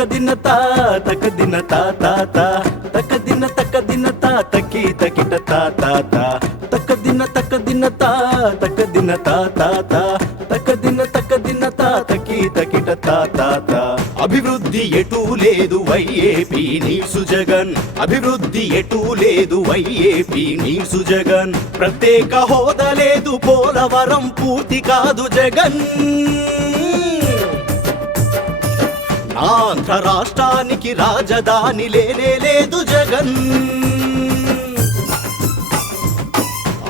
తకదిన తా తకదిన తా తా తా తకదిన తా తకి తకిట తా తా తా తకదిన తా తకదిన తా తా తా తకదిన తా తకి తకిట తా తా తా అభివృద్ధి ఎటూ లేదు వైఏపీ నీసు జగన్ అభివృద్ధి ఎటూ లేదు వైఏపీ నీసు జగన్ ప్రత్యేక హోదా లేదు పోలవరం పూర్తి కాదు జగన్ ఆంధ్ర రాష్ట్రానికి రాజధాని లేనే లేదు జగన్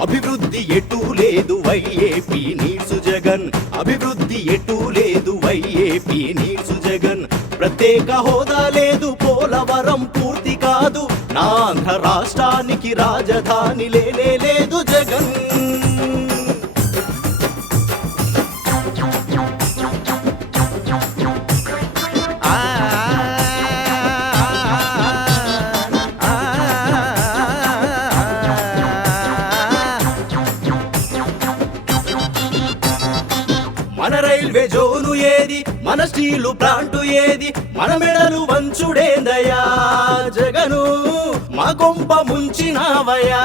అభివృద్ధి ఎటూ లేదు వైఏపీ నీసు జగన్ అభివృద్ధి ఎటూ లేదు వైఏపీ నీసు జగన్ ప్రత్యేక హోదా లేదు పోలవరం పూర్తి కాదు ఆంధ్ర రాష్ట్రానికి రాజధాని లేనే లేదు జగన్ మన రైల్వే జోను ఏది మన స్టీలు ప్లాంటు ఏది మన మెడలు వంచుడేందయ్యా జగను మా కొంప ముంచినావయ్యా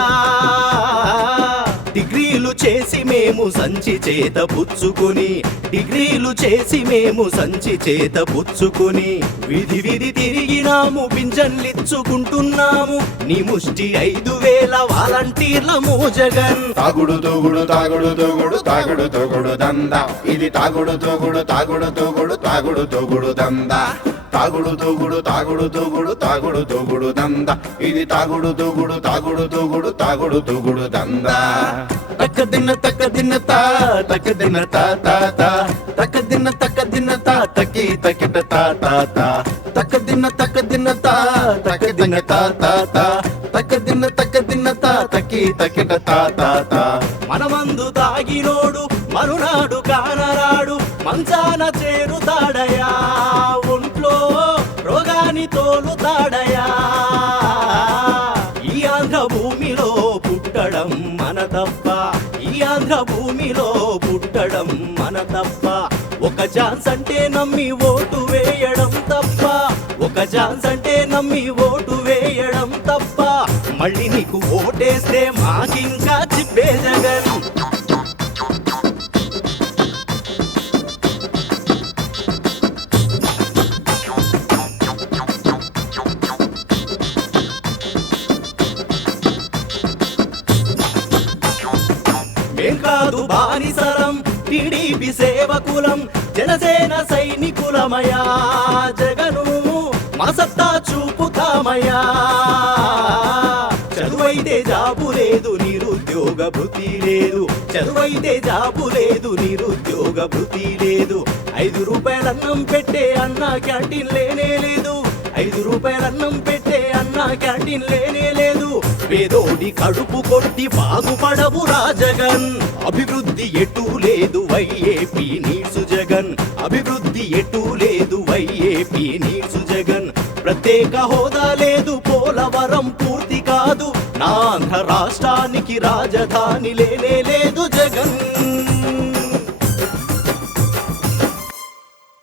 డిగ్రీలు చేసి మేము సంచి చేత పుచ్చుకుని డిగ్రీలు చేసి మేము సంచి చేత పుచ్చుకుని విధి విధి తిరిగినాము పింఛన్లిచ్చుకుంటున్నాము నీ ముష్టి 5,000 వాలంటీర్లము జగన్ తాగుడు తోగుడు తాగుడు తోగుడు తాగుడు తోగుడు దందా ఇది తాగుడు తోగుడు తాగుడు తోగుడు తాగుడు తోగుడు దందా తాగుడు తోగుడు తాగుడు తోగుడు తాగుడు తోగుడు దందా ఇది తాగుడు తోగుడు తాగుడు తోగుడు తాగుడు తోగుడు దందా తకదిన తా తకదిన తా తా తా తకదిన తా తకి తకిట తా తా తా తకదిన తా తకదిన తా తా తా తకదిన తా తకి తకిట తా తా తా మనమందు తాగినోడు మరునాడు కానరాడు మంచాన చేరుతాడయా ఒంట్లో రోగాని తోలుతాడయా ఈ ఆంధ్ర భూమిలో పుట్టడం మన తప్ప ఈ ఆంధ్ర భూమిలో పుట్టడం మన తప్ప ఒక ఛాన్స్ అంటే నమ్మి ఓటు వేయడం తప్ప ఒక ఛాన్స్ అంటే నమ్మి ఓటు వేయడం తప్ప మళ్ళీ నీకు ఓటేస్తే మాకింకా చిప్పే జగన్ మేం కాదు బానిసలం టీడీపీ సేవకులం జనసేన సైనికులమయా జగను మా సత్తా చూపుతామయ్యా చదువైతే జాబు లేదు నిరుద్యోగ భృతి లేదు చదువైతే జాబు లేదు నిరుద్యోగ భృతి లేదు 5 రూపాయల అన్నం పెట్టే అన్న క్యాంటీన్ లేనే లేదు 5 రూపాయల అన్నం పెట్టే అన్న క్యాంటీన్ లేనే లేదు పేదోడి కడుపు కొట్టి బాగుపడవు రాజగన్ అభివృద్ధి ఎటూ లేదు వైఏపీ నీసు జగన్ అభివృద్ధి ఎటూ లేదు వైఏపీ నీసు జగన్ ప్రత్యేక హోదా లేదు పోలవరం పూర్తి కాదు ఆంధ్ర రాష్ట్రానికి రాజధాని లేనే లేదు జగన్